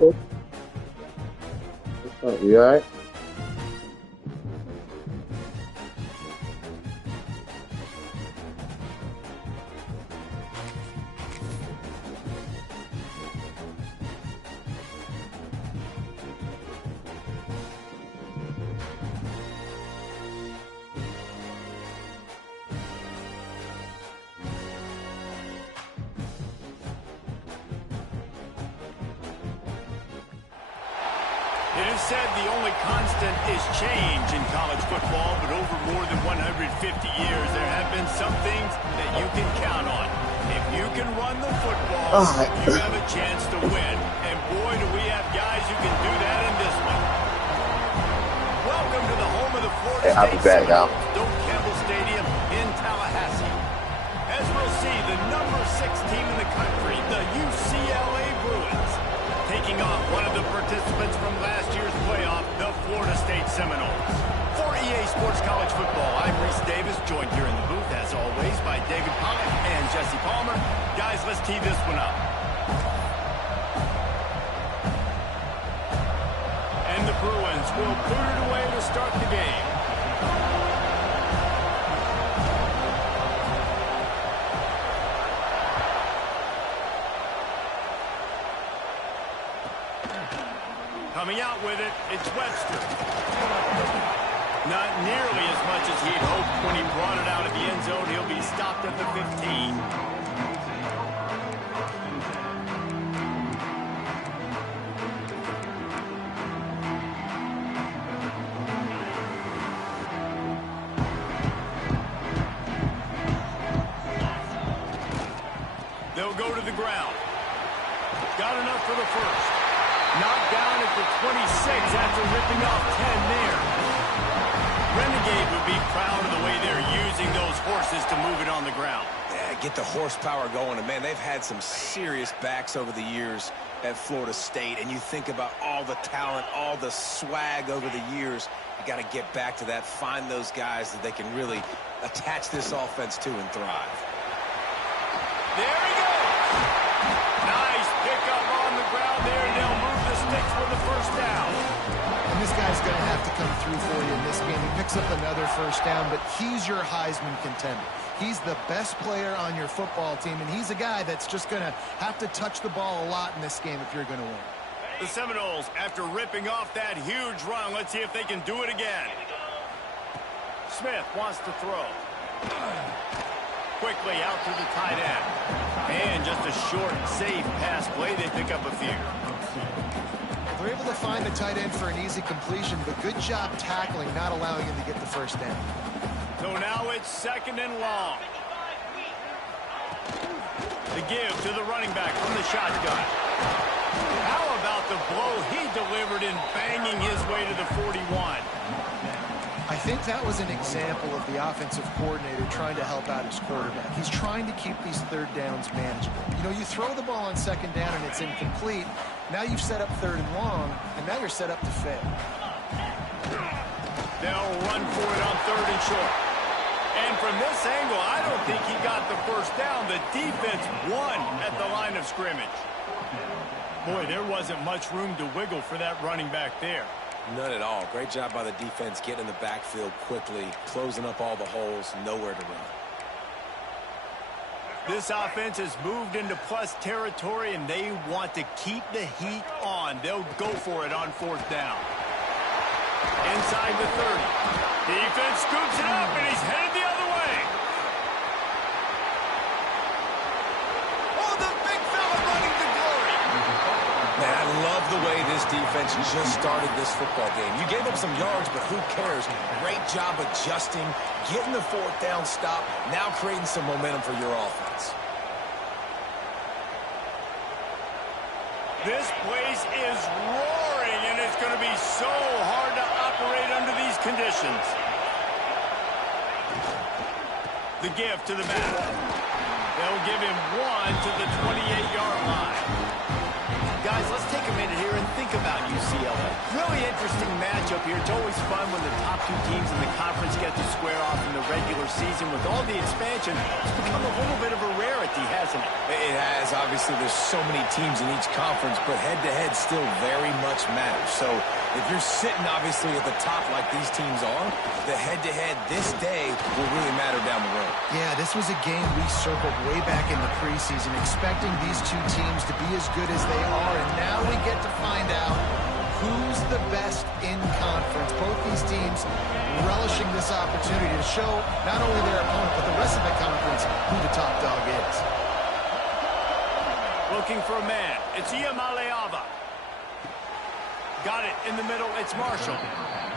You all right? It is said the only constant is change in college football, but over more than 150 years, there have been some things that you can count on. If you can run the football, you have a chance to win. And boy, do we have guys who can do that in this one. Welcome to the home of the Florida State Seminoles, Doak Campbell Stadium in Tallahassee. As we'll see, the number 6 team in the country, the UCLA Bruins, taking on one of the participants from last year's playoff, the Florida State Seminoles. For EA Sports College Football, I'm Reese Davis, joined here in the booth, as always, by David Pollock and Jesse Palmer. Guys, let's tee this one up. And the Bruins will put it away to start the game. Coming out with it, it's Webster. Not nearly as much as he'd hoped when he brought it out of the end zone. He'll be stopped at the 15. They'll go to the ground. Got enough for the first. Knocked down at the 26 after ripping off 10 there. Renegade would be proud of the way they're using those horses to move it on the ground. Yeah, get the horsepower going. And, man, they've had some serious backs over the years at Florida State. And you think about all the talent, all the swag over the years. You got to get back to that, find those guys that they can really attach this offense to and thrive. There he goes. Nice pickup on the ground there, and they'll move the sticks for the first down. And this guy's going to have to come through for you in this game. He picks up another first down, but he's your Heisman contender. He's the best player on your football team, and he's a guy that's just going to have to touch the ball a lot in this game if you're going to win. The Seminoles, after ripping off that huge run, let's see if they can do it again. Smith wants to throw. Quickly out to the tight end. And just a short, safe pass play. They pick up a few. They're able to find the tight end for an easy completion, but good job tackling, not allowing him to get the first down. So now it's 2nd and long. The give to the running back from the shotgun. How about the blow he delivered in banging his way to the 41? I think that was an example of the offensive coordinator trying to help out his quarterback. He's trying to keep these third downs manageable. You know, you throw the ball on 2nd down and it's incomplete. Now you've set up 3rd and long, and now you're set up to fail. They'll run for it on 3rd and short. And from this angle, I don't think he got the first down. The defense won at the line of scrimmage. Boy, there wasn't much room to wiggle for that running back there. None at all. Great job by the defense getting in the backfield quickly, closing up all the holes, nowhere to run. This offense has moved into plus territory, and they want to keep the heat on. They'll go for it on 4th down. Inside the 30. Defense scoops it up, and he's headed the other way. Oh, the big fella running to glory. Man, I love the way this defense just started this football game. You gave up some yards, but who cares? Great job adjusting, getting the 4th down stop, now creating some momentum for your offense. This place is roaring, and it's going to be so hard to operate under these conditions. The give to the back. They'll give him 1 to the 28-yard line. Guys, let's take a minute here and think about UCLA. Really interesting matchup here. It's always fun when the top two teams in the conference get to square off in the regular season. With all the expansion, it's become a little bit of a rarity, hasn't it? It has. Obviously, there's so many teams in each conference, but head-to-head still very much matters. So if you're sitting, obviously, at the top like these teams are, the head-to-head this day will really matter down the road. Yeah, this was a game we circled way back in the preseason, expecting these two teams to be as good as they are, and now we get to find out who's the best in conference. Both these teams relishing this opportunity to show not only their opponent, but the rest of the conference who the top dog is. Looking for a man. It's Iamaleava. Got it in the middle. It's Marshall.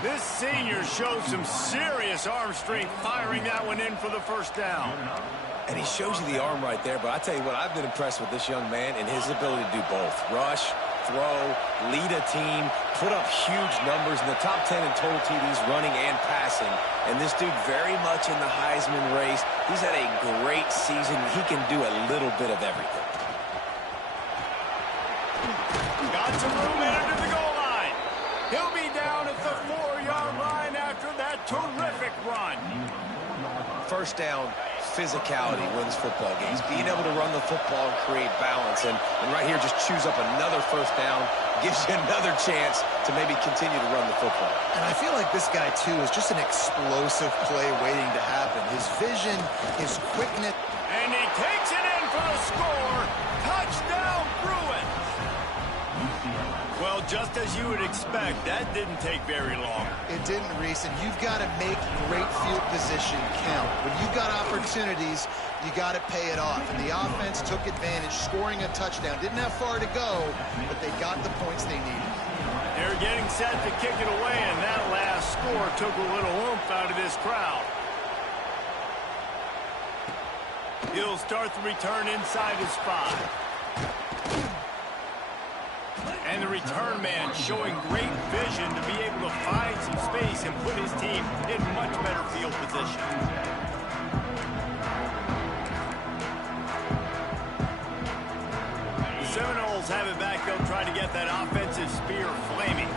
This senior shows some serious arm strength, firing that one in for the first down. And he shows you the arm right there, but I tell you what, I've been impressed with this young man and his ability to do both. Rush, throw, lead a team, put up huge numbers in the top 10 in total TDs, running and passing. And this dude very much in the Heisman race. He's had a great season. He can do a little bit of everything. Got some room into the goal line. He'll be down at the 4-yard line after that terrific run. First down, physicality wins football games. Being able to run the football and create balance. And right here, just choose up another first down, gives you another chance to maybe continue to run the football. And I feel like this guy, too, is just an explosive play waiting to happen. His vision, his quickness. And he takes it in for the score. Touchdown, Bruins. Well, just as you would expect, that didn't take very long. It didn't, Reese, and you've got to make great field position count. When you've got opportunities, you got to pay it off. And the offense took advantage, scoring a touchdown. Didn't have far to go, but they got the points they needed. They're getting set to kick it away, and that last score took a little oomph out of this crowd. He'll start the return inside his 5. And the return man showing great vision to be able to find some space and put his team in much better field position. The Seminoles have it back. They'll try to get that offensive spear flaming.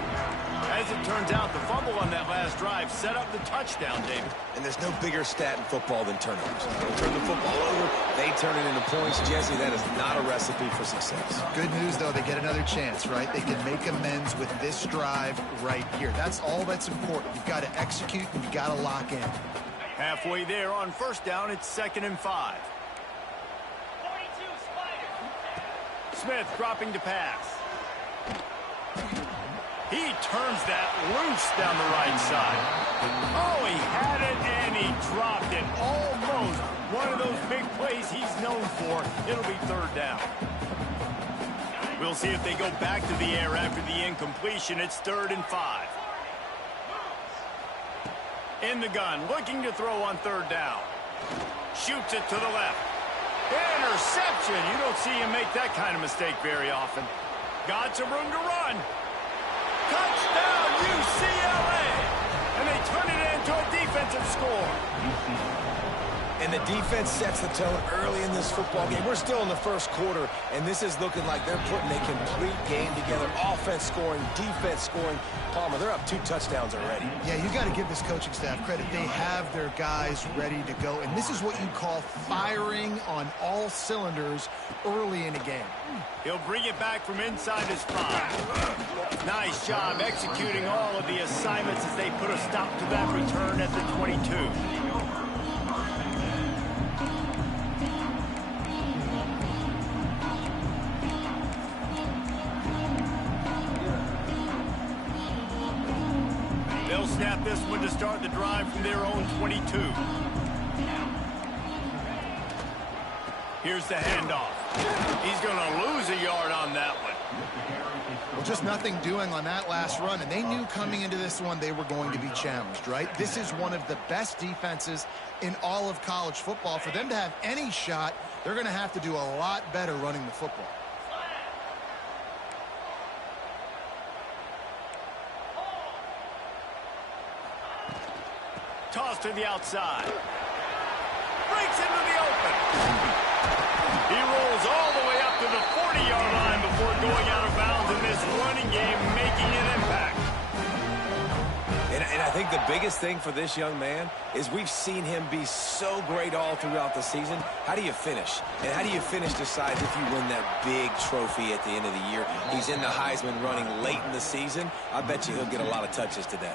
As it turns out, the fumble on that last drive set up the touchdown, David. And there's no bigger stat in football than turnovers. They turn the football over, they turn it into points. Jesse, that is not a recipe for success. Good news, though, they get another chance, right? They can make amends with this drive right here. That's all that's important. You've got to execute, and you've got to lock in. Halfway there on first down, it's 2nd and 5. Smith dropping to pass. He turns that loose down the right side. Oh, he had it, and he dropped it. Almost one of those big plays he's known for. It'll be 3rd down. We'll see if they go back to the air after the incompletion. It's 3rd and 5. In the gun, looking to throw on 3rd down. Shoots it to the left. Interception. You don't see him make that kind of mistake very often. Got some room to run. Touchdown, UCLA! And they turn it into a defensive score. And the defense sets the tone early in this football game. We're still in the first quarter, and this is looking like they're putting a complete game together. Offense scoring, defense scoring. Palmer, they're up 2 touchdowns already. Yeah, you got to give this coaching staff credit. They have their guys ready to go, and this is what you call firing on all cylinders early in a game. He'll bring it back from inside his 5. Nice job executing all of the assignments as they put a stop to that return at the 22. They'll snap this one to start the drive from their own 22. Here's the handoff. He's going to lose a yard on that one. Well, just nothing doing on that last run, and they knew coming into this one they were going to be challenged, right? This is one of the best defenses in all of college football. For them to have any shot, they're going to have to do a lot better running the football. Toss to the outside. Breaks into the open. He rolls all the way up to the 40-yard line before going out of bounds. running game making an impact. And I think the biggest thing for this young man is we've seen him be so great all throughout the season. How do you finish? And how do you finish decides if you win that big trophy at the end of the year. He's in the Heisman running late in the season. I bet you he'll get a lot of touches today.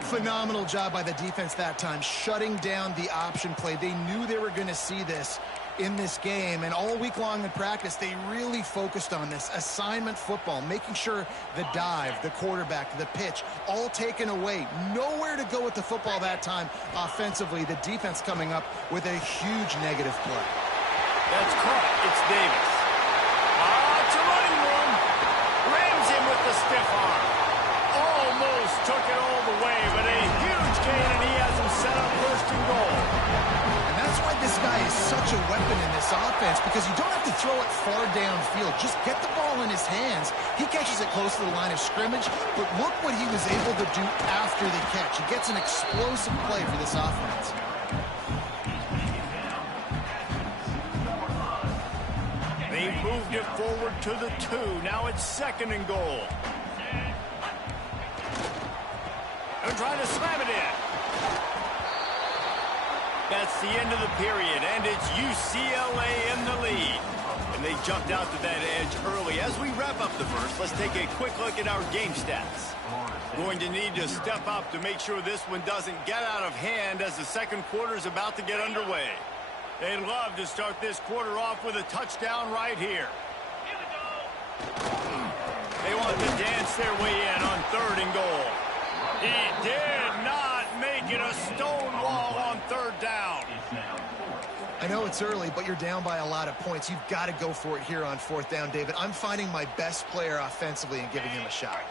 Phenomenal job by the defense that time, shutting down the option play. They knew they were going to see this in this game, and all week long in practice, they really focused on this assignment football, making sure the dive, the quarterback, the pitch, all taken away. Nowhere to go with the football that time offensively. The defense coming up with a huge negative play. That's caught. It's Davis. It's a running room. Rams him with the stiff arm. Almost took it all the way, but a huge gain, and he has him set up first and goal. And that's why this guy is such a weapon in this offense, because you don't have to throw it far downfield. Just get the ball in his hands. He catches it close to the line of scrimmage, but look what he was able to do after the catch. He gets an explosive play for this offense. They moved it forward to the 2. Now it's second and goal. They're trying to slam it in. That's the end of the period, and it's UCLA in the lead. And they jumped out to that edge early. As we wrap up the first, let's take a quick look at our game stats. Going to need to step up to make sure this one doesn't get out of hand as the second quarter is about to get underway. They'd love to start this quarter off with a touchdown right here. They want to dance their way in on third and goal. He did not make it a stone wall on third down. I know it's early, but you're down by a lot of points. You've got to go for it here on fourth down, David. I'm finding my best player offensively and giving him a shot.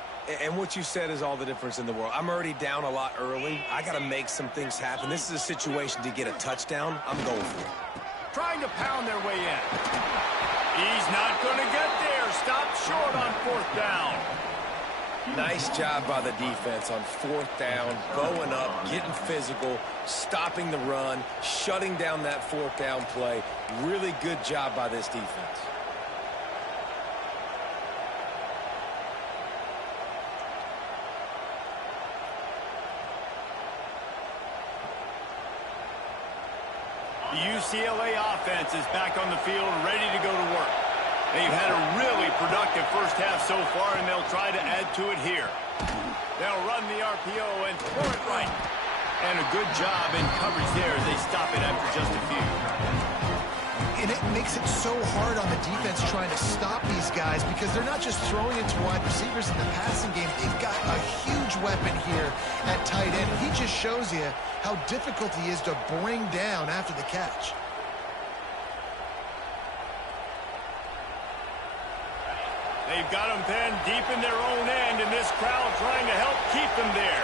And what you said is all the difference in the world. I'm already down a lot early. I got to make some things happen. This is a situation to get a touchdown. I'm going for it. Trying to pound their way in. He's not going to get there. Stopped short on fourth down. Nice job by the defense on fourth down, going up, getting physical, stopping the run, shutting down that fourth down play. Really good job by this defense. The UCLA offense is back on the field, ready to go to work. They've had a really productive first half so far, and they'll try to add to it here. They'll run the RPO and throw it right. And a good job in coverage there as they stop it after just a few. And it makes it so hard on the defense trying to stop these guys because they're not just throwing it to wide receivers in the passing game. They've got a huge weapon here at tight end. He just shows you how difficult he is to bring down after the catch. They've got them pinned deep in their own end, and this crowd trying to help keep them there.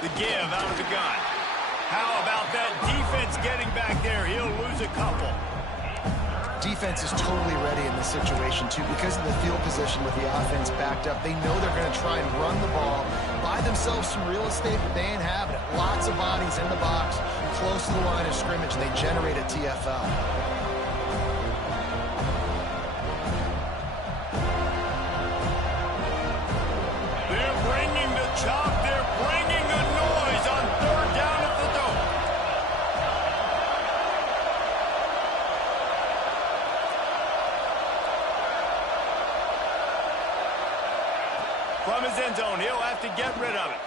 The give out of the gun. How about that defense getting back there? He'll lose a couple. Defense is totally ready in this situation, too, because of the field position with the offense backed up. They know they're going to try and run the ball, buy themselves some real estate, but they ain't having it. Lots of bodies in the box, close to the line of scrimmage, and they generate a TFL. They're bringing the chop. They're bringing the noise on third down at the dome. From his end zone, he'll have to get rid of it.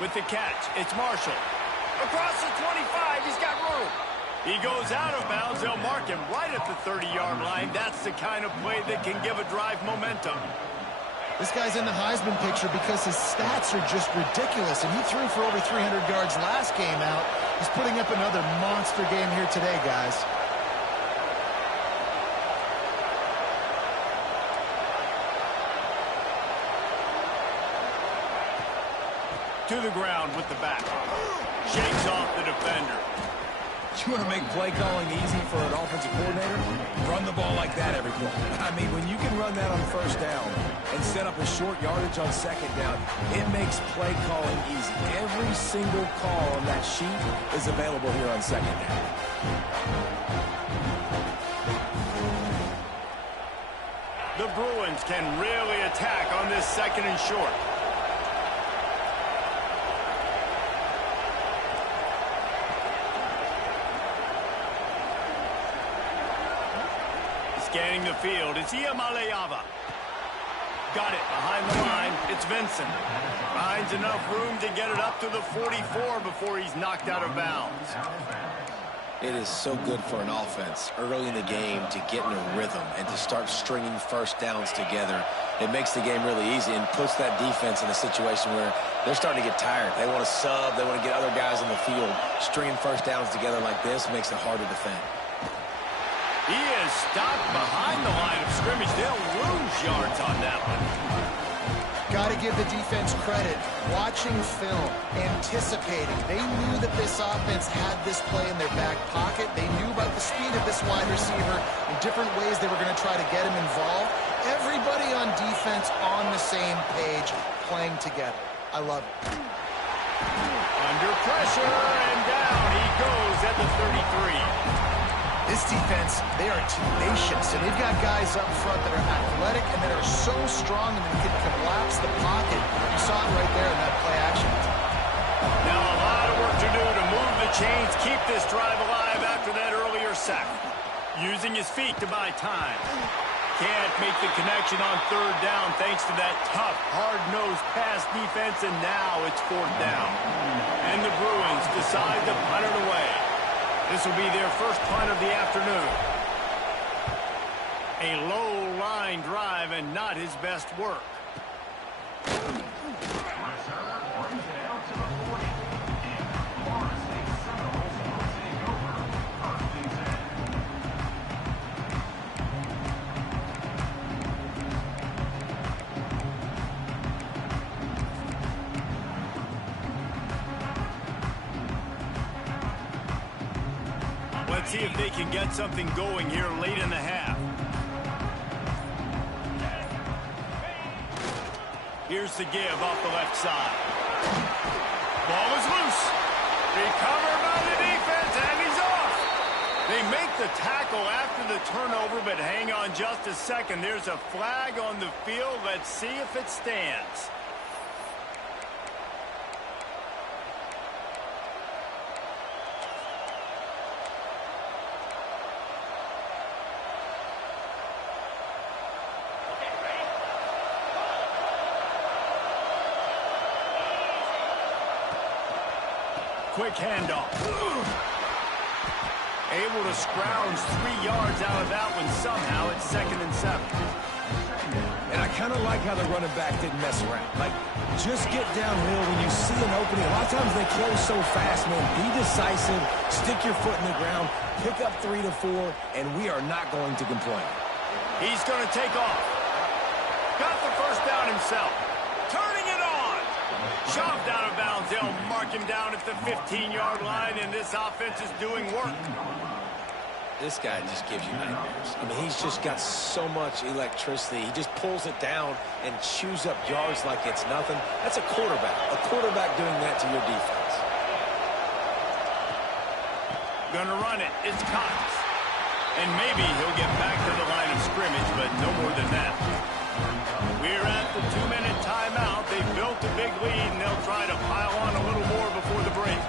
With the catch, it's Marshall. Across the 25, he's got room. He goes out of bounds. They'll mark him right at the 30-yard line. That's the kind of play that can give a drive momentum. This guy's in the Heisman picture because his stats are just ridiculous, and he threw for over 300 yards last game out. He's putting up another monster game here today, guys. To the ground with the back. Shakes off the defender. You want to make play calling easy for an offensive coordinator? Run the ball like that every play. I mean, when you can run that on first down and set up a short yardage on second down, it makes play calling easy. Every single call on that sheet is available here on second down. The Bruins can really attack on this second and short. Scanning the field, it's Iamaleava. Got it behind the line, it's Vincent. Finds enough room to get it up to the 44 before he's knocked out of bounds. It is so good for an offense early in the game to get in a rhythm and to start stringing first downs together. It makes the game really easy and puts that defense in a situation where they're starting to get tired. They want to sub, they want to get other guys on the field. Stringing first downs together like this makes it hard to defend. He is stopped behind the line of scrimmage. They'll lose yards on that one. Got to give the defense credit. Watching film, anticipating. They knew that this offense had this play in their back pocket. They knew about the speed of this wide receiver in different ways they were going to try to get him involved. Everybody on defense on the same page, playing together. I love it. Under pressure, and down he goes at the 33. This defense, they are tenacious, and they've got guys up front that are athletic and that are so strong and that can collapse the pocket. You saw it right there in that play action. Now a lot of work to do to move the chains, keep this drive alive after that earlier sack. Using his feet to buy time. Can't make the connection on third down thanks to that tough, hard-nosed pass defense, and now it's fourth down. And the Bruins decide to punt it away. This will be their first punt of the afternoon. A low-line drive and not his best work. Let's see if they can get something going here late in the half. Here's the give off the left side. Ball is loose. Recovered by the defense, and he's off. They make the tackle after the turnover, but hang on just a second. There's a flag on the field. Let's see if it stands. Quick handoff. Able to scrounge 3 yards out of that one somehow. It's 2nd and 7. And I kind of like how the running back didn't mess around. Like, just get downhill when you see an opening. A lot of times they close so fast, man. Be decisive. Stick your foot in the ground. Pick up 3 to 4, and we are not going to complain. He's going to take off. Got the first down himself. Turning it on. Shoved out of bounds. They'll mark him down at the 15-yard line, and this offense is doing work. This guy just gives you nightmares. I mean, he's just got so much electricity. He just pulls it down and chews up yards like it's nothing. That's a quarterback. A quarterback doing that to your defense. Gonna run it. It's Cox. And maybe he'll get back to the line of scrimmage, but no more than that. We're at the 2-minute timeout. They've built a big lead, and they'll try to pile on a little more before the break.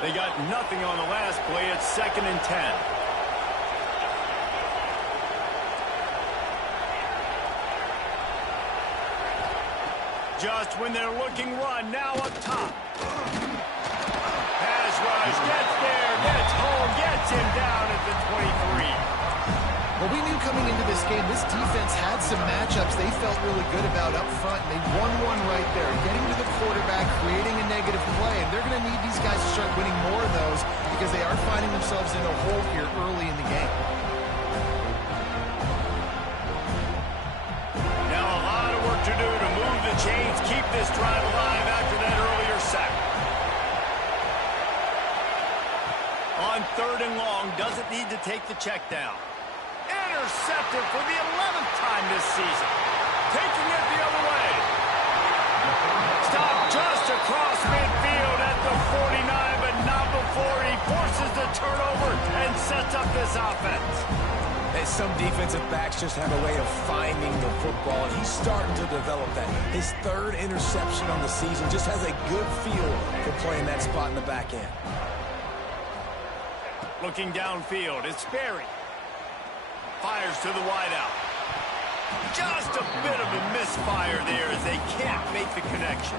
They got nothing on the last play. It's 2nd and 10. Just when they're looking run, now up top. Pass rush, gets there, gets home, gets him down at the 23. Well, we knew coming into this game, this defense had some matchups they felt really good about up front. And they won one right there, getting to the quarterback, creating a negative play. And they're going to need these guys to start winning more of those because they are finding themselves in a hole here early in the game. chains keep this drive alive after that earlier sack. On 3rd and long, doesn't need to take the check down. Intercepted for the 11th time this season. Taking it the other way. Stop just across midfield at the 49, but not before he forces the turnover and sets up this offense. Hey, some defensive backs just have a way of finding the football, and he's starting to develop that. His 3rd interception on the season just has a good feel for playing that spot in the back end. Looking downfield, it's Sperry. Fires to the wideout. Just a bit of a misfire there as they can't make the connection.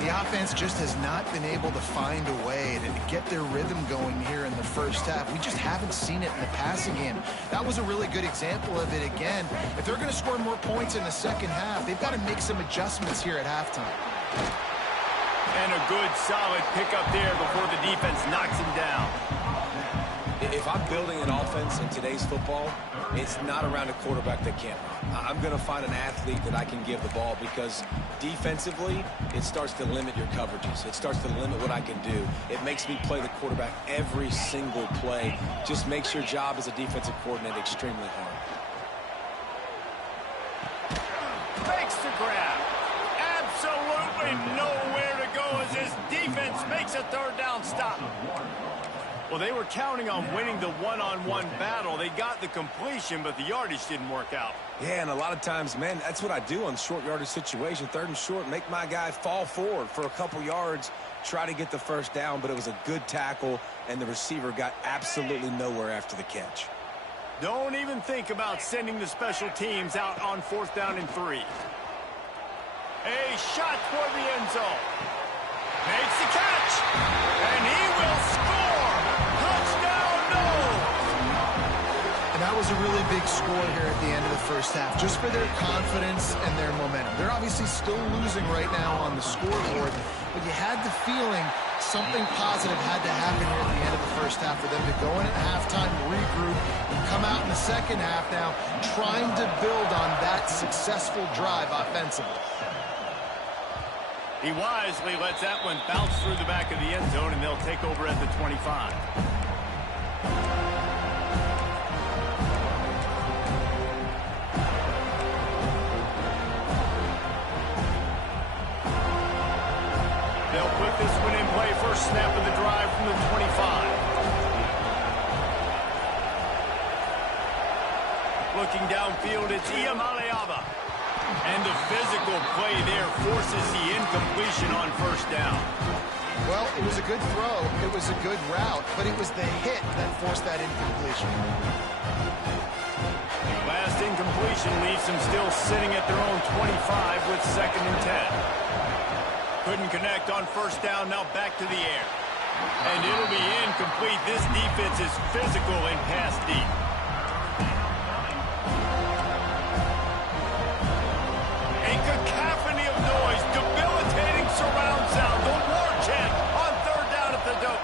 The offense just has not been able to find a way to get their rhythm going here in the first half. We just haven't seen it in the passing game. That was a really good example of it again. If they're going to score more points in the second half, they've got to make some adjustments here at halftime. And a good, solid pickup there before the defense knocks him down. If I'm building an offense in today's football, it's not around a quarterback that can't run. I'm going to find an athlete that I can give the ball because defensively, it starts to limit your coverages. It starts to limit what I can do. It makes me play the quarterback every single play. Just makes your job as a defensive coordinator extremely hard. Fakes the grab. Absolutely nowhere to go as his defense makes a 3rd down stop. Well, they were counting on winning the one-on-one battle. They got the completion, but the yardage didn't work out. Yeah, and a lot of times, man, that's what I do on short yardage situation. 3rd and short, make my guy fall forward for a couple yards, try to get the 1st down, but it was a good tackle, and the receiver got absolutely nowhere after the catch. Don't even think about sending the special teams out on 4th down and 3. A shot toward the end zone. Makes the catch, and he will score. Touchdown, no! And that was a really big score here at the end of the first half, just for their confidence and their momentum. They're obviously still losing right now on the scoreboard, but you had the feeling something positive had to happen here at the end of the first half for them to go in at halftime, regroup, and come out in the second half now trying to build on that successful drive offensively. He wisely lets that one bounce through the back of the end zone, and they'll take over at the 25. They'll put this one in play. First snap of the drive from the 25. Looking downfield, it's Iamaleava. And the physical play there forces the incompletion on 1st down. Well, it was a good throw. It was a good route, but it was the hit that forced that incompletion. Last incompletion leaves them still sitting at their own 25 with 2nd and 10. Couldn't connect on 1st down, now back to the air. And it'll be incomplete. This defense is physical and pass deep. Cacophony of noise, debilitating surround sound. The war chant on 3rd down at the dope.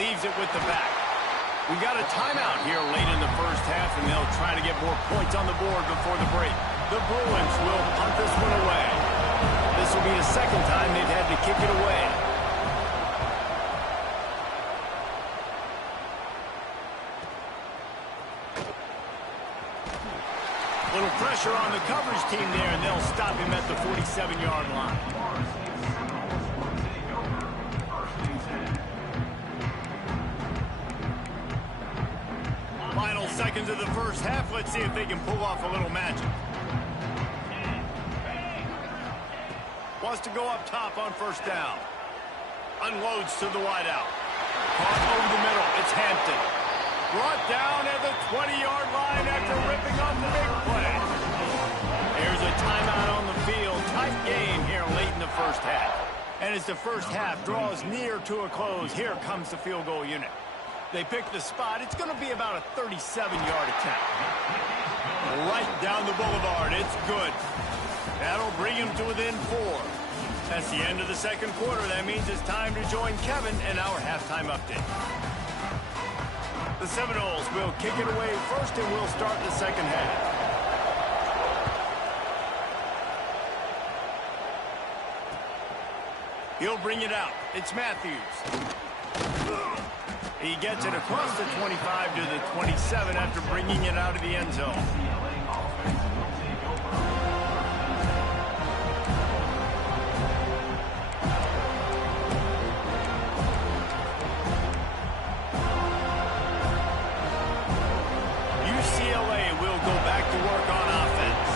Leaves it with the back. We got a timeout here late in the first half, and they'll try to get more points on the board before the break. The Bruins will punt this one away. This will be the 2nd time they've had to kick it away. Little pressure on the coverage team there, and they'll stop him at the 47-yard line. Final seconds of the first half. Let's see if they can pull off a little magic. Wants to go up top on 1st down. Unloads to the wideout. Caught over the middle. It's Hampton. Brought down at the 20-yard line after ripping off the big play. Here's a timeout on the field. Tight game here late in the first half. And as the first half draws near to a close, here comes the field goal unit. They pick the spot. It's going to be about a 37-yard attempt. Right down the boulevard. It's good. That'll bring him to within 4. That's the end of the 2nd quarter. That means it's time to join Kevin in our halftime update. The Seminoles will kick it away first, and we'll start the 2nd half. He'll bring it out. It's Matthews. He gets it across the 25 to the 27 after bringing it out of the end zone. UCLA will go back to work on offense.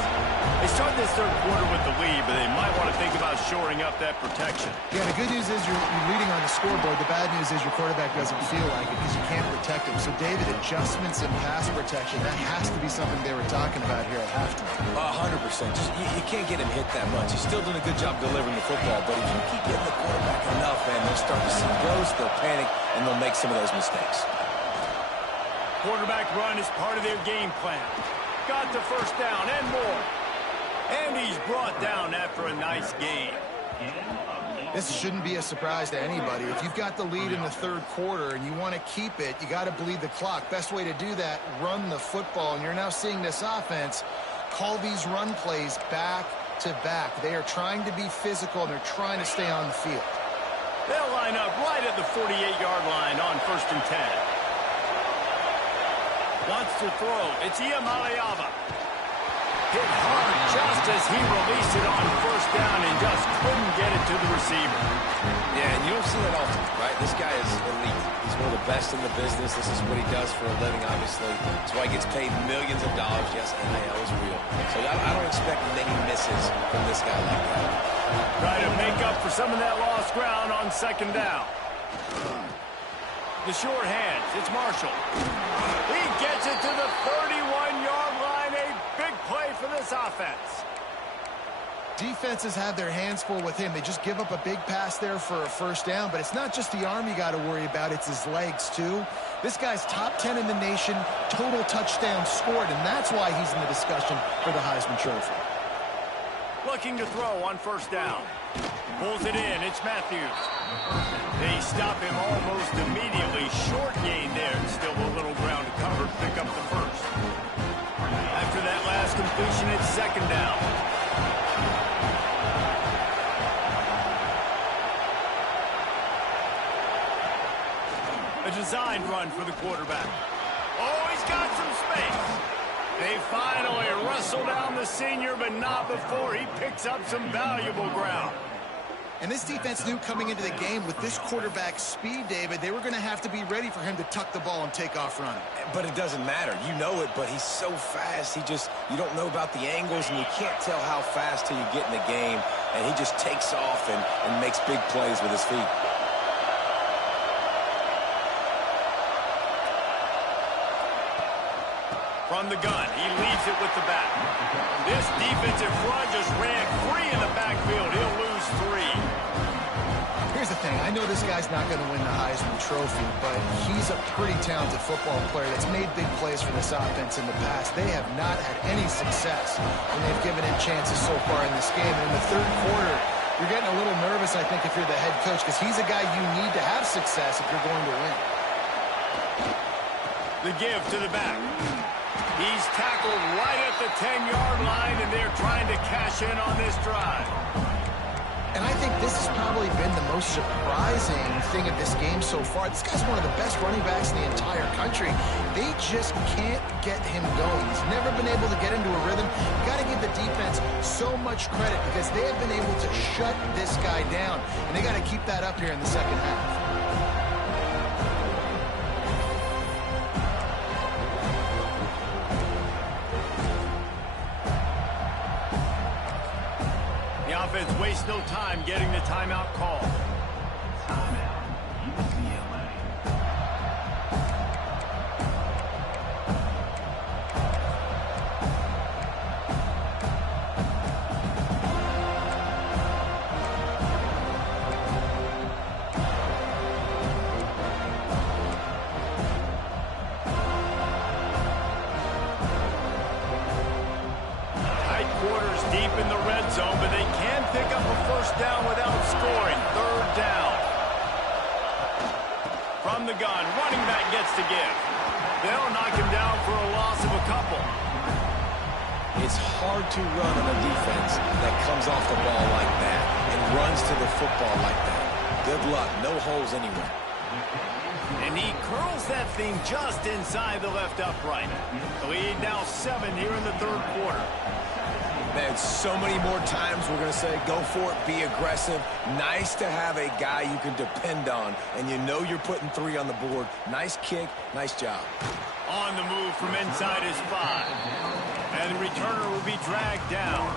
They start this third quarter with the lead, but they might want to think about shoring up that protection. Yeah, the good news is you're leading on the scoreboard. The bad news is your quarterback doesn't feel like it because you can't protect him. So, David, adjustments in pass protection, that has to be something they were talking about here at halftime. 100%. You can't get him hit that much. He's still doing a good job delivering the football, but if you keep hitting the quarterback enough, man, they'll start to see ghosts, they'll panic, and they'll make some of those mistakes. Quarterback run is part of their game plan. Got the first down and more. And he's brought down after a nice game. This shouldn't be a surprise to anybody. If you've got the lead in the third quarter and you want to keep it, you got to bleed the clock. Best way to do that, run the football. And you're now seeing this offense call these run plays back to back. They are trying to be physical, and they're trying to stay on the field. They'll line up right at the 48-yard line on 1st and 10. Wants to throw. It's Iamaleava. Hit hard just as he released it on 1st down and just couldn't get it to the receiver. Yeah, and you don't see that often, right? This guy is elite. He's one of the best in the business. This is what he does for a living, obviously. That's why he gets paid millions of dollars. Yes, NIL is real. So I don't expect many misses from this guy like that. Try to make up for some of that lost ground on 2nd down. The short hands. It's Marshall. He gets it to the 31-yard line. A big play for this offense. Defenses have their hands full with him. They just give up a big pass there for a 1st down, but it's not just the arm you got to worry about, it's his legs too. This guy's top 10 in the nation, total touchdowns scored, and that's why he's in the discussion for the Heisman Trophy. Looking to throw on 1st down. Pulls it in. It's Matthews. They stop him almost immediately. Short gain there. Still a little ground to cover. Pick up the 1st. After that last completion, it's 2nd down. A designed run for the quarterback. Oh, he's got some space. They finally wrestle down the senior, but not before he picks up some valuable ground. And this defense knew coming into the game with this quarterback's speed, David, they were going to have to be ready for him to tuck the ball and take off running. But it doesn't matter. You know it, but he's so fast. You don't know about the angles, and you can't tell how fast till you get in the game. And he just takes off and makes big plays with his feet. From the gun, he leads it with the back. This defensive front just ran free in the backfield. He'll lose 3. Here's the thing. I know this guy's not going to win the Heisman Trophy, but he's a pretty talented football player that's made big plays for this offense in the past. They have not had any success when they've given him chances so far in this game. And in the third quarter, you're getting a little nervous, I think, if you're the head coach, because he's a guy you need to have success if you're going to win. The give to the back. He's tackled right at the 10-yard line, and they're trying to cash in on this drive. And I think this has probably been the most surprising thing of this game so far. This guy's one of the best running backs in the entire country. They just can't get him going. He's never been able to get into a rhythm. You got to give the defense so much credit because they have been able to shut this guy down, and they got to keep that up here in the second half. Offense wastes no time getting the timeout call. Deep in the red zone, but they can pick up a 1st down without scoring. 3rd down. From the gun, running back gets to give. They'll knock him down for a loss of a couple. It's hard to run on a defense that comes off the ball like that and runs to the football like that. Good luck. No holes anywhere. And he curls that thing just inside the left upright. The lead now 7 here in the third quarter. Man, so many more times we're going to say, go for it, be aggressive. Nice to have a guy you can depend on, and you know you're putting 3 on the board. Nice kick, nice job. On the move from inside his 5. And the returner will be dragged down.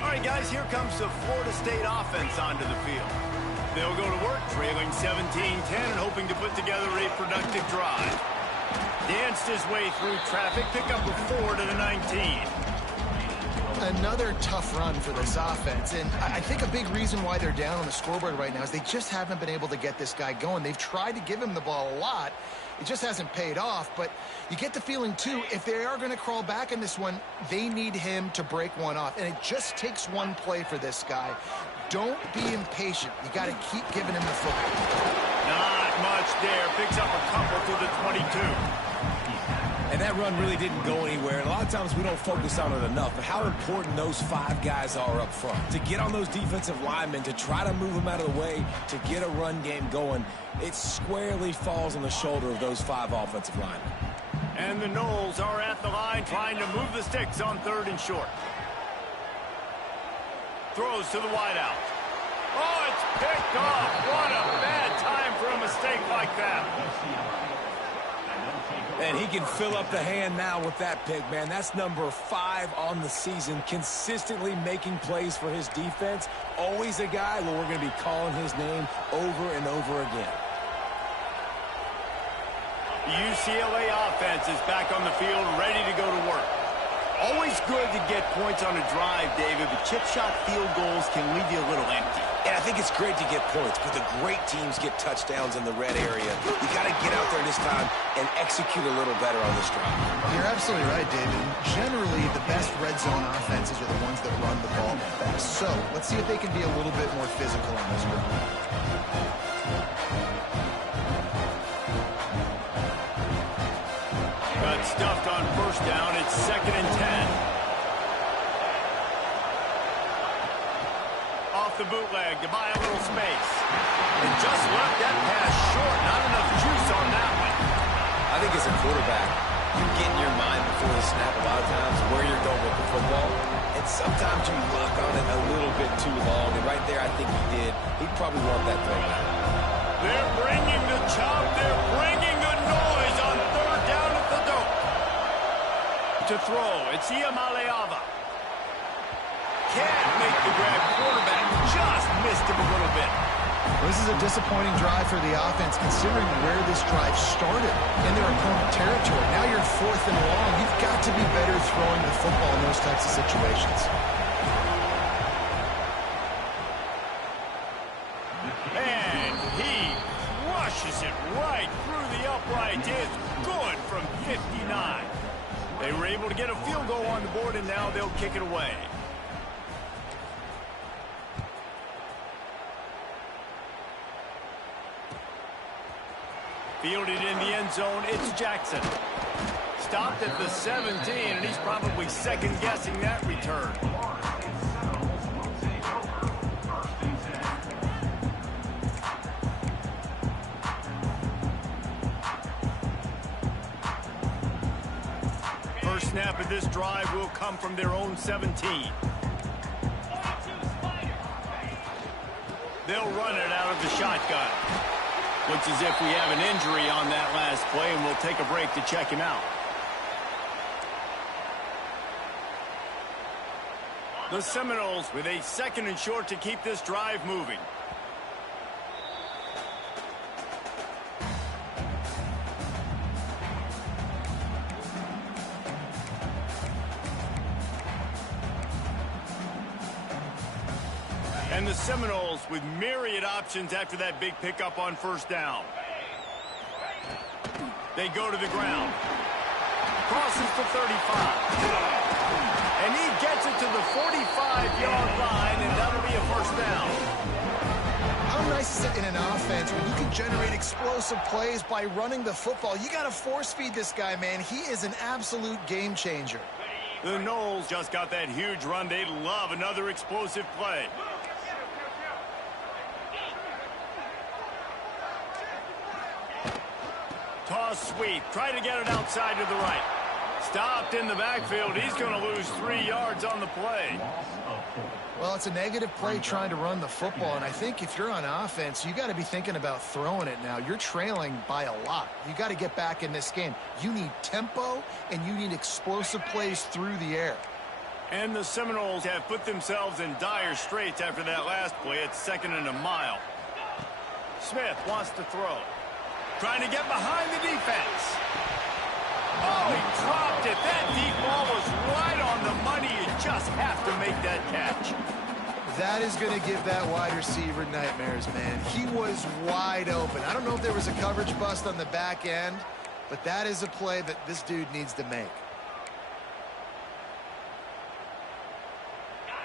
All right, guys, here comes the Florida State offense onto the field. They'll go to work, trailing 17-10 and hoping to put together a productive drive. Danced his way through traffic, pick up a 4 to the 19. Another tough run for this offense, and I think a big reason why they're down on the scoreboard right now is they just haven't been able to get this guy going. They've tried to give him the ball a lot. It just hasn't paid off, but you get the feeling, too, if they are going to crawl back in this one, they need him to break one off, and it just takes one play for this guy. Don't be impatient. You got to keep giving him the football. Not much there. Picks up a couple to the 22. And that run really didn't go anywhere. And a lot of times we don't focus on it enough, but how important those 5 guys are up front. To get on those defensive linemen, to try to move them out of the way, to get a run game going, it squarely falls on the shoulder of those 5 offensive linemen. And the Noles are at the line trying to move the sticks on 3rd and short. Throws to the wideout. Oh, it's picked off. What a bad time for a mistake like that. And he can fill up the hand now with that pick, man. That's number 5 on the season, consistently making plays for his defense. Always a guy where we're going to be calling his name over and over again. The UCLA offense is back on the field, ready to go to work. Always good to get points on a drive, David, but chip shot field goals can leave you a little empty. And I think it's great to get points, but the great teams get touchdowns in the red area. You got to get out there this time and execute a little better on this drive. You're absolutely right, David. Generally, the best red zone offenses are the ones that run the ball the best. So let's see if they can be a little bit more physical on this one. Got stuffed on 1st down. It's 2nd and 10. Off the bootleg to buy a little space. And just left that pass short. Not enough juice on that one. I think as a quarterback, you get in your mind before the snap a lot of times where you're going with the football. And sometimes you lock on it a little bit too long. And right there, I think he did. He'd probably want that throw back. They're bringing the chop. They're bringing the noise on 3rd down at the dope. To throw, it's Iamaleava. Can't make the grab. Quarterback just missed him a little bit. This is a disappointing drive for the offense, considering where this drive started in their opponent territory. Now you're 4th and long. You've got to be better throwing the football in those types of situations. And he crushes it right through the upright. It's good from 59. They were able to get a field goal on the board, and now they'll kick it away. Fielded in the end zone, it's Jackson. Stopped at the 17, and he's probably second-guessing that return. First snap of this drive will come from their own 17. They'll run it out of the shotgun. Looks as if we have an injury on that last play, and we'll take a break to check him out. The Seminoles with a 2nd and short to keep this drive moving. And the Seminoles with myriad options after that big pickup on 1st down. They go to the ground. Crosses the 35. And he gets it to the 45-yard line, and that'll be a 1st down. How how nice is it in an offense when you can generate explosive plays by running the football? You got to force feed this guy, man. He is an absolute game changer. The Knowles just got that huge run. They'd love another explosive play. Toss sweep. Try to get it outside to the right. Stopped in the backfield. He's going to lose 3 yards on the play. Well, it's a negative play trying to run the football, and I think if you're on offense, you got to be thinking about throwing it now. You're trailing by a lot. You got to get back in this game. You need tempo, and you need explosive plays through the air. And the Seminoles have put themselves in dire straits after that last play. It's 2nd and a mile. Smith wants to throw. Trying to get behind the defense. Oh, he dropped it. That deep ball was right on the money. You just have to make that catch. That is going to give that wide receiver nightmares, man. He was wide open. I don't know if there was a coverage bust on the back end, but that is a play that this dude needs to make.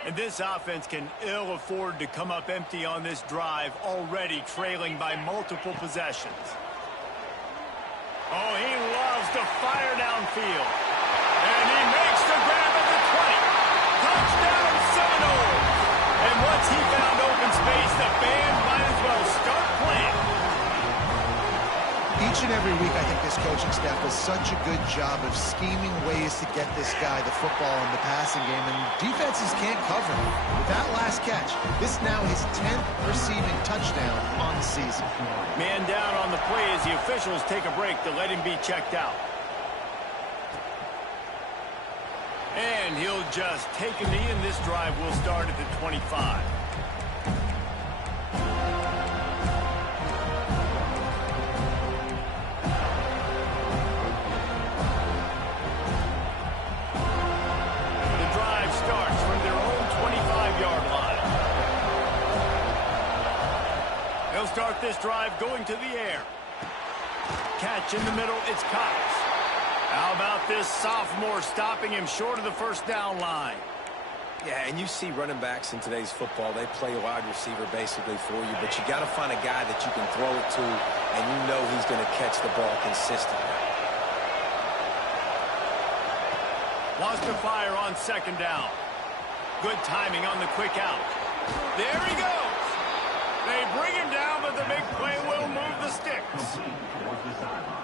And this offense can ill afford to come up empty on this drive, already trailing by multiple possessions. Oh, he loves to fire downfield. And he makes the grab at the 20. Touchdown, Seminoles. And once he found open space, the band might as well start playing. Each and every week, I think this coaching staff does such a good job of scheming ways to get this guy the football in the passing game, and defenses can't cover him. With that last catch, this is now his 10th receiving touchdown on the season. Man down on the play as the officials take a break to let him be checked out. And he'll just take a knee, and this drive will start at the 25. Start this drive going to the air. Catch in the middle, it's Cox. How about this sophomore stopping him short of the first down line? Yeah, and you see running backs in today's football, they play a wide receiver basically for you, but you got to find a guy that you can throw it to, and you know he's going to catch the ball consistently. Wants to fire on 2nd down. Good timing on the quick out. There he goes. They bring him down, but the big play will move the sticks.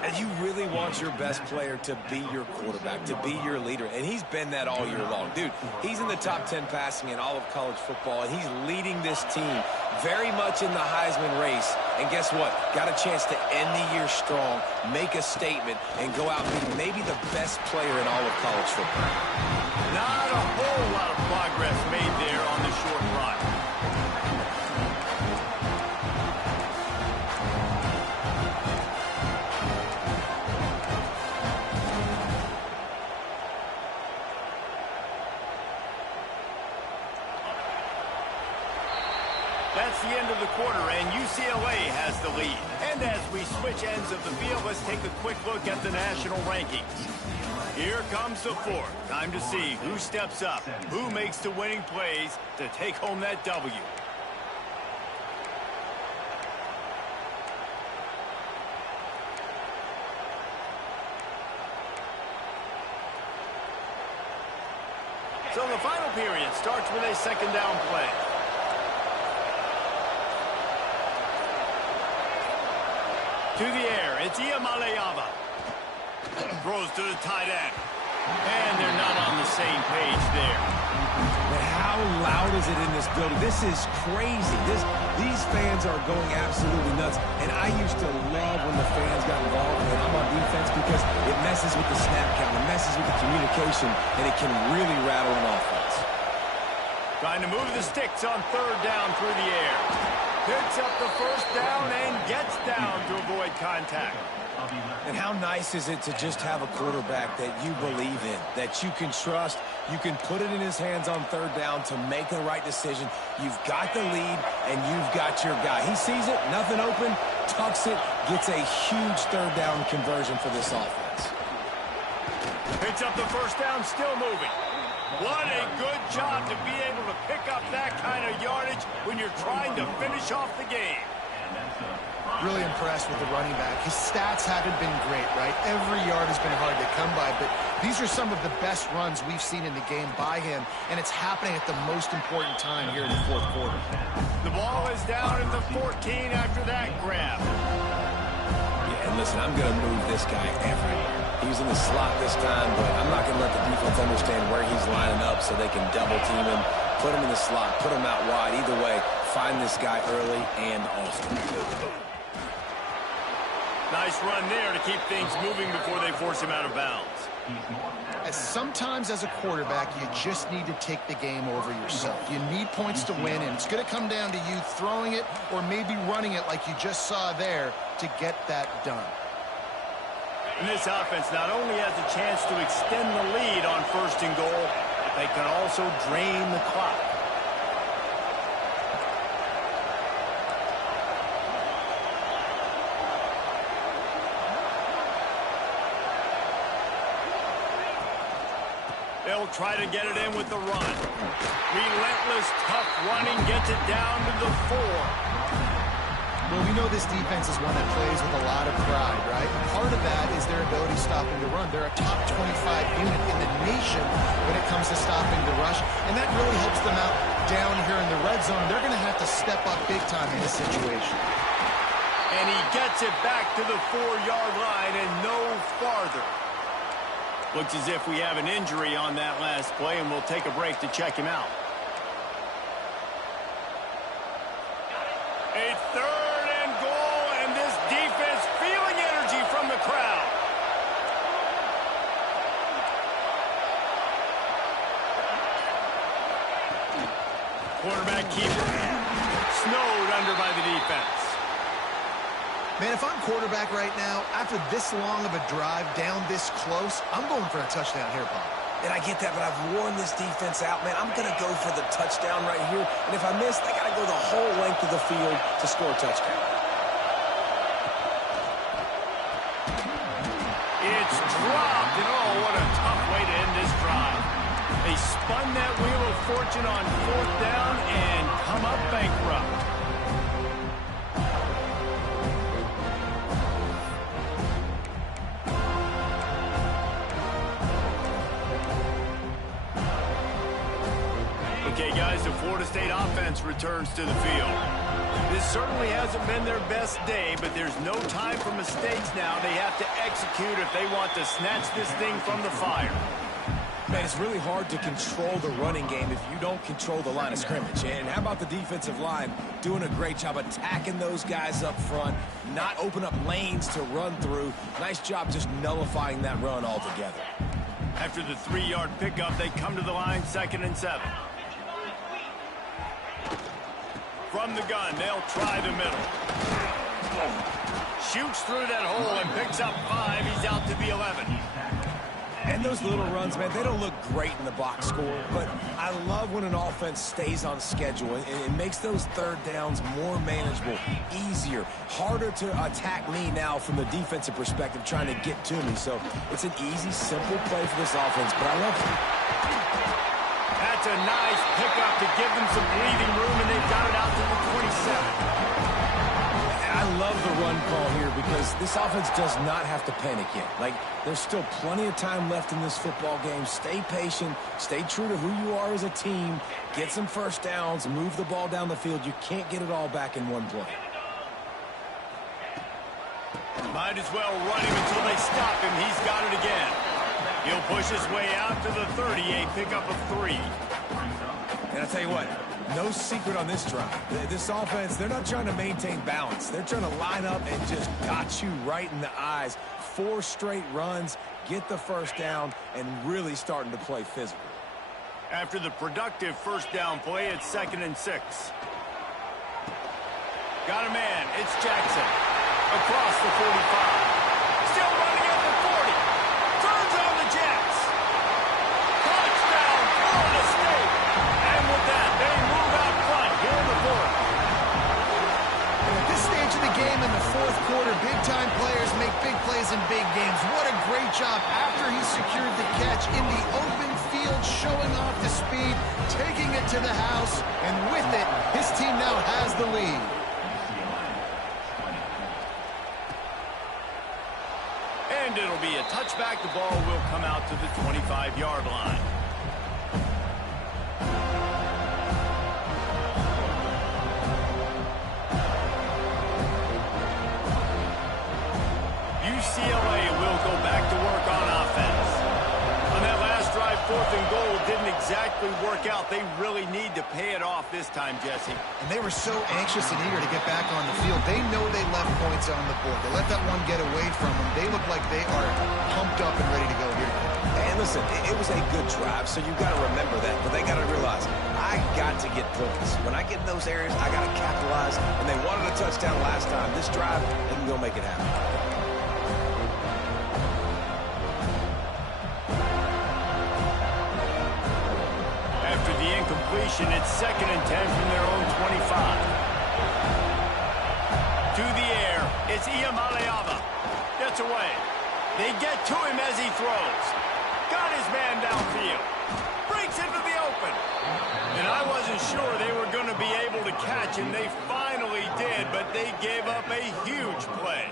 And you really want your best player to be your quarterback, to be your leader, and he's been that all year long. Dude, he's in the top 10 passing in all of college football, and he's leading this team very much in the Heisman race. And guess what? Got a chance to end the year strong, make a statement, and go out and be maybe the best player in all of college football. Not a whole lot of progress made there on the short run. That's the end of the quarter, and UCLA has the lead. And as we switch ends of the field, let's take a quick look at the national rankings. Here comes the 4th. Time to see who steps up, who makes the winning plays to take home that W. So the final period starts with a 2nd down play. To the air, it's Iamaleava. Throws to the tight end. And they're not on the same page there. But how loud is it in this building? This is crazy. These fans are going absolutely nuts. And I used to love when the fans got involved when I'm on defense because it messes with the snap count, it messes with the communication, and it can really rattle an offense. Trying to move the sticks on 3rd down through the air. Picks up the first down and gets down to avoid contact. And how nice is it to just have a quarterback that you believe in, that you can trust, you can put it in his hands on 3rd down to make the right decision. You've got the lead, and you've got your guy. He sees it, nothing open, tucks it, gets a huge 3rd down conversion for this offense. Picks up the first down, still moving. What a good job to be able to pick up that kind of yardage when you're trying to finish off the game. Really impressed with the running back. His stats haven't been great, right? Every yard has been hard to come by, but these are some of the best runs we've seen in the game by him, and it's happening at the most important time here in the fourth quarter. The ball is down at the 14 after that grab. Yeah, and listen, I'm going to move this guy everywhere. He's in the slot this time, but I'm not going to let the defense understand where he's lining up so they can double team him, put him in the slot, put him out wide. Either way, find this guy early and often. Nice run there to keep things moving before they force him out of bounds. Sometimes as a quarterback, you just need to take the game over yourself. You need points to win, and it's going to come down to you throwing it or maybe running it like you just saw there to get that done. And this offense not only has a chance to extend the lead on 1st and goal, but they can also drain the clock. They'll try to get it in with the run. Relentless, tough running gets it down to the 4. Well, we know this defense is one that plays with a lot of pride, right? Part of that is their ability stopping the run. They're a top 25 unit in the nation when it comes to stopping the rush, and that really helps them out down here in the red zone. They're going to have to step up big time in this situation. And he gets it back to the 4-yard line and no farther. Looks as if we have an injury on that last play, and we'll take a break to check him out. A 3rd and goal, and this defense feeling energy from the crowd. Quarterback keeper snowed under by the defense. Man, if I'm quarterback right now, after this long of a drive down this close, I'm going for a touchdown here, Bob. And I get that, but I've worn this defense out, man. I'm going to go for the touchdown right here. And if I miss, they got to go the whole length of the field to score a touchdown. It's dropped, and oh, what a tough way to end this drive. They spun that wheel of fortune on 4th down and come up bankrupt. Okay, guys, the Florida State offense returns to the field. This certainly hasn't been their best day, but there's no time for mistakes now. They have to execute if they want to snatch this thing from the fire. Man, it's really hard to control the running game if you don't control the line of scrimmage. And how about the defensive line doing a great job attacking those guys up front, not open up lanes to run through. Nice job just nullifying that run altogether. After the 3-yard pickup, they come to the line 2nd and 7. From the gun, they'll try the middle. Shoots through that hole and picks up 5. He's out to the 11. And those little runs, man, they don't look great in the box score, but I love when an offense stays on schedule and it makes those 3rd downs more manageable, easier, harder to attack me now from the defensive perspective trying to get to me. So it's an easy, simple play for this offense, but I love it. That's a nice pickup to give them some breathing room, and they've got it out to the 27. I love the run call here because this offense does not have to panic yet. Like, there's still plenty of time left in this football game. Stay patient. Stay true to who you are as a team. Get some 1st downs. Move the ball down the field. You can't get it all back in one play. Might as well run him until they stop him. He's got it again. He'll push his way out to the 30, a pickup of 3. And I'll tell you what, no secret on this drive. This offense, they're not trying to maintain balance. They're trying to line up and just got you right in the eyes. 4 straight runs, get the 1st down, and really starting to play physical. After the productive 1st down play, it's 2nd and 6. Got a man. It's Jackson. Across the 45. Still running at the 40. Turns on the Jets. Touchdown, Florida State. And with that, they move out front here in the 4th. And at this stage of the game in the 4th quarter, big-time players make big plays in big games. What a great job after he secured the catch in the open field. field, showing off the speed, taking it to the house, and with it, his team now has the lead. And it'll be a touchback. The ball will come out to the 25-yard line. UCLA will go back to work on offense. On that last drive, 4th and goal didn't exactly work out. They really need to pay it off this time, Jesse. And they were so anxious and eager to get back on the field. They know they left points on the board. They let that one get away from them. They look like they are pumped up and ready to go here. And listen, it was a good drive, so you got to remember that. But they got to realize, I got to get points. When I get in those areas, I got to capitalize. And they wanted a touchdown last time. This drive, they can go make it happen. After the incompletion, it's 2nd and 10 from their own 25. To the air, it's Iamaleava. Gets away. They get to him as he throws. Got his man downfield. Breaks into the open. And I wasn't sure they were going to be able to catch him. They finally did, but they gave up a huge play.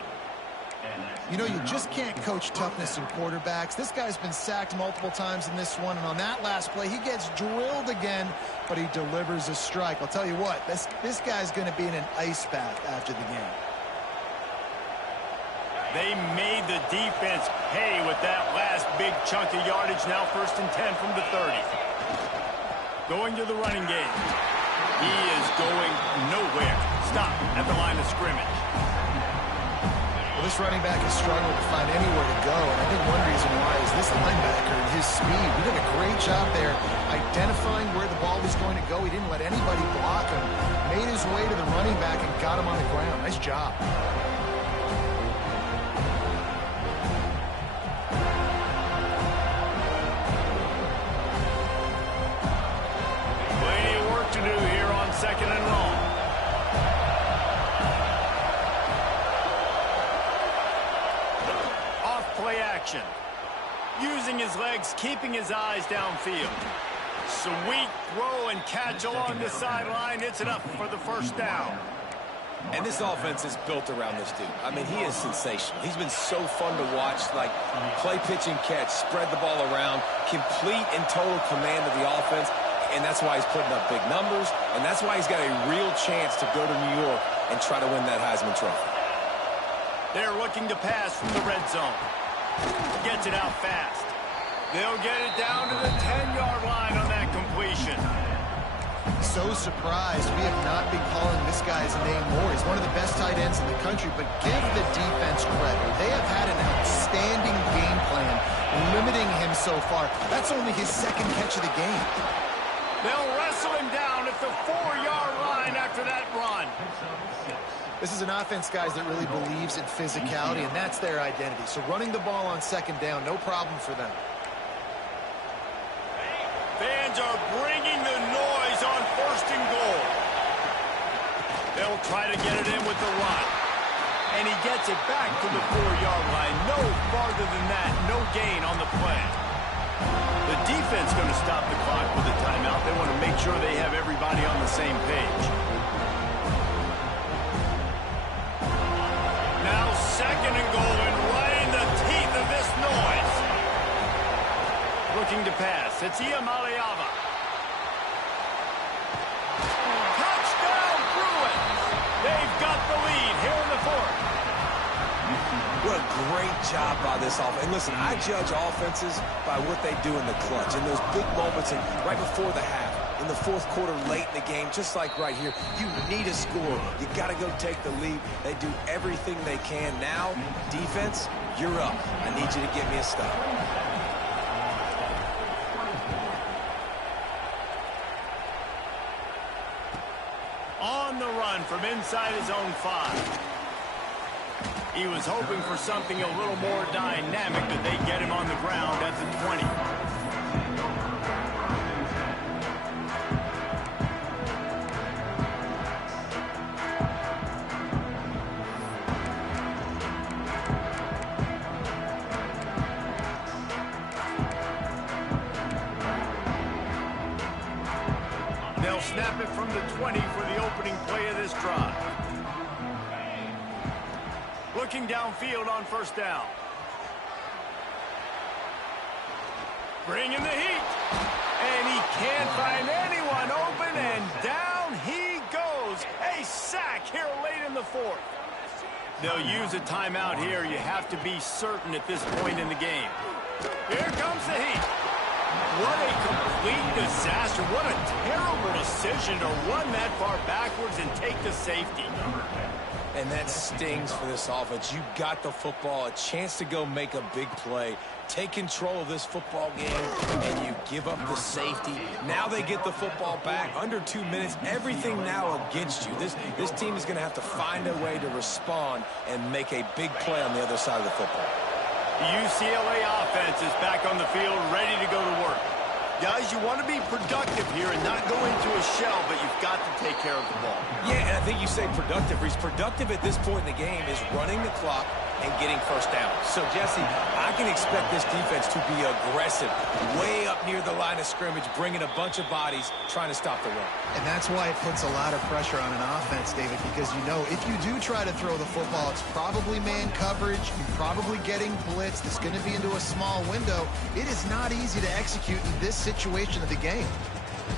You know, you just can't coach toughness in quarterbacks. This guy's been sacked multiple times in this one, and on that last play, he gets drilled again, but he delivers a strike. I'll tell you what, this guy's going to be in an ice bath after the game. They made the defense pay with that last big chunk of yardage. Now 1st and 10 from the 30. Going to the running game. He is going nowhere. Stop at the line of scrimmage. Well, this running back has struggled to find anywhere to go, and I think one reason why is this linebacker and his speed. He did a great job there identifying where the ball was going to go. He didn't let anybody block him. Made his way to the running back and got him on the ground. Nice job. Plenty of work to do here on 2nd and long. Play action. Using his legs, keeping his eyes downfield. Sweet throw and catch along the sideline. It's enough for the 1st down. And this offense is built around this dude. I mean, he is sensational. He's been so fun to watch, like play, pitch, and catch, spread the ball around, complete and total command of the offense, and that's why he's putting up big numbers, and that's why he's got a real chance to go to New York and try to win that Heisman Trophy. They're looking to pass from the red zone. Gets it out fast. They'll get it down to the 10-yard line on that completion. So surprised we have not been calling this guy's name more. He's one of the best tight ends in the country, but give the defense credit. They have had an outstanding game plan limiting him so far. That's only his 2nd catch of the game. They'll wrestle him down at the 4-yard line after that run. This is an offense, guys, that really believes in physicality, and that's their identity. So running the ball on 2nd down, no problem for them. Fans are bringing the noise on 1st and goal. They'll try to get it in with the run. And he gets it back to the 4-yard line. No farther than that. No gain on the play. The defense going to stop the clock with a timeout. They want to make sure they have everybody on the same page. Now 2nd and goal, and right in the teeth of this noise. Looking to pass. It's Iamaleava. Touchdown, Bruins! They've got the lead here in the 4th. What a great job by this offense. And listen, I judge offenses by what they do in the clutch, in those big moments and right before the half. In the 4th quarter, late in the game, just like right here, you need a score. You got to go take the lead. They do everything they can. Now, defense, you're up. I need you to get me a stop. On the run from inside his own 5. He was hoping for something a little more dynamic, but they get him on the ground at the 20. 20 for the opening play of this drive. Looking downfield on first down. Bringing the heat. And he can't find anyone open, and down he goes. A sack here late in the fourth. They'll use a timeout here. You have to be certain at this point in the game. Here comes the heat. What a complete disaster. What a terrible decision to run that far backwards and take the safety. And that stings for this offense. You got the football, a chance to go make a big play, take control of this football game, and you give up the safety. Now they get the football back. Under 2 minutes, everything now against you. This team is going to have to find a way to respond and make a big play on the other side of the football. The UCLA offense is back on the field, ready to go to work. Guys, you want to be productive here and not go into a shell, but you've got to take care of the ball. Yeah, and I think you say productive. Reese, productive at this point in the game is running the clock and getting first down. So, Jesse, I can expect this defense to be aggressive, way up near the line of scrimmage, bringing a bunch of bodies, trying to stop the run. And that's why it puts a lot of pressure on an offense, David, because you know if you do try to throw the football, it's probably man coverage, you're probably getting blitzed, it's going to be into a small window. It is not easy to execute in this situation of the game.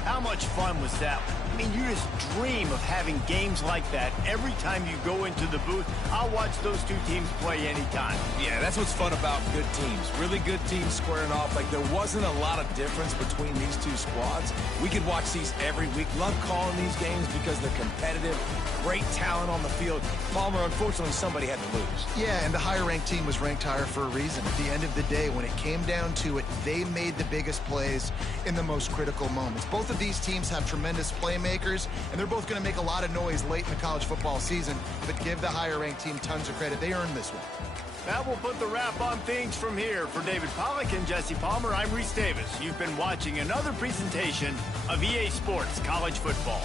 How much fun was that? I mean, you just dream of having games like that every time you go into the booth. I'll watch those two teams play anytime. Yeah, that's what's fun about good teams. Really good teams squaring off. Like, there wasn't a lot of difference between these two squads. We could watch these every week. Love calling these games because they're competitive. Great talent on the field. Palmer, unfortunately, somebody had to lose. Yeah, and the higher-ranked team was ranked higher for a reason. At the end of the day, when it came down to it, they made the biggest plays in the most critical moments. Both of these teams have tremendous playmakers, and they're both going to make a lot of noise late in the college football season, but give the higher-ranked team tons of credit. They earned this one. That will put the wrap on things from here. For David Pollack and Jesse Palmer, I'm Reese Davis. You've been watching another presentation of EA Sports College Football.